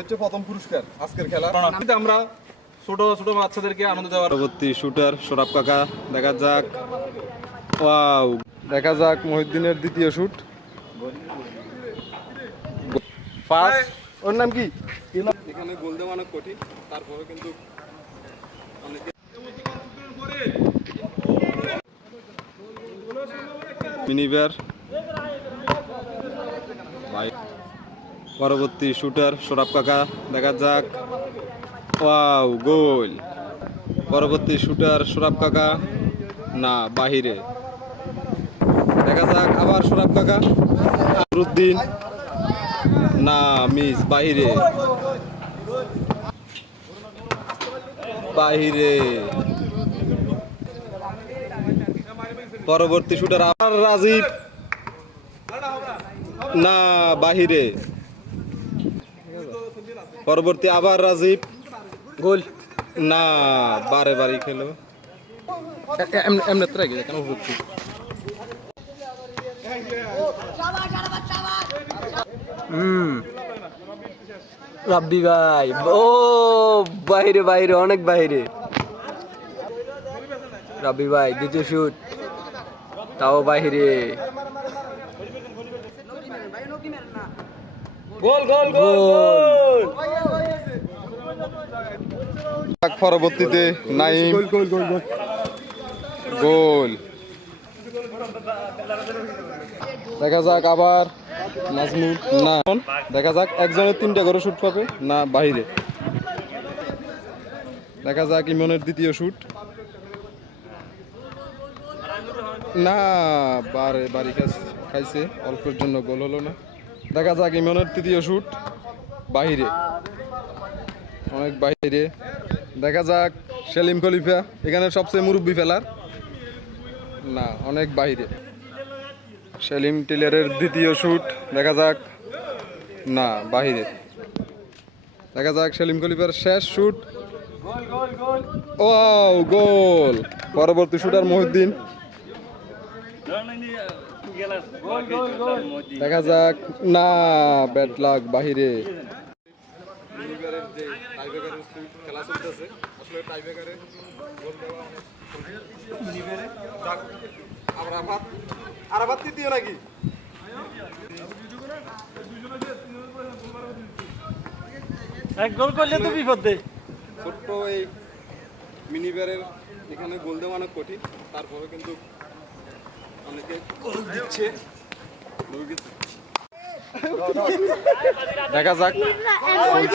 হচ্ছে প্রথম পুরস্কার আজকের খেলা। আমরা ছোট ছোট বাচ্চাদেরকে আনন্দ দেওয়ার। পরবর্তী শুটার সোরাব কাকা, দেখা যাক। ওয়াও, দেখা যাক মহিউদ্দিনের দ্বিতীয় শুট। ফার্স্ট ওর নাম কি? এখানে গোল দেওয়া অনেক কঠিন, তারপরে কিন্তু মিনিবার। পরবর্তী শুটার সোরাব কাকা, দেখা যাক। ওয়াও, গোল। পরবর্তী শুটার সোরাব কাকা, না বাহিরে। দেখা যাক আবার সোরাব কাকা, আমরুদ্দিন, না মিস, বাহিরে বাহিরে। পরবর্তী শুটার আবার রাজীব, না বাহিরে। পরবর্তী আবার রাজীব, গোল। না বারে বারে খেলো। এমনি তো রেগে কেন হচ্ছে? রাব্বি ভাই, ও বাইরে বাইরে, অনেক বাইরে। রাব্বি ভাই দ্বিতীয় শুট, তাও বাইরে। গোল গোল গোল। পরবর্তীতে নাইম, গোল। দেখা যাক আবার নাজমুল, না। দেখা যাক একজনের 3টা করে শুট পাবে, না বাহিরে। দেখা যাক ইমনের দ্বিতীয় শুট, না বারে বাড়ি খাইছে, অল্পের জন্য গোল হলো না। দেখা যাক ইমনের তৃতীয় শুট, বাহিরে, অনেক বাহিরে। দেখা যাক সেলিম খলিফা, এখানে সবচেয়ে মুরব্বী ফেলার, না অনেক বাহিরে। সেলিম টেলারের দ্বিতীয় শুট, দেখা যাক, না বাহিরে। দেখা যাক সেলিম খলিফার শেষ শুট, ওয়াও গোল। পরবর্তী শুটার মহিউদ্দিন, দেখা যাক, না ব্যাড লাক, বাহিরে। তৃতীয় নাকি? এক গোল করলে তো বিপদে। ছোট্ট এই মিনিবারের এখানে গোল দেওয়া অনেক কঠিন, তারপরে কিন্তু অনেকে গোল দিচ্ছে। দেখা যাক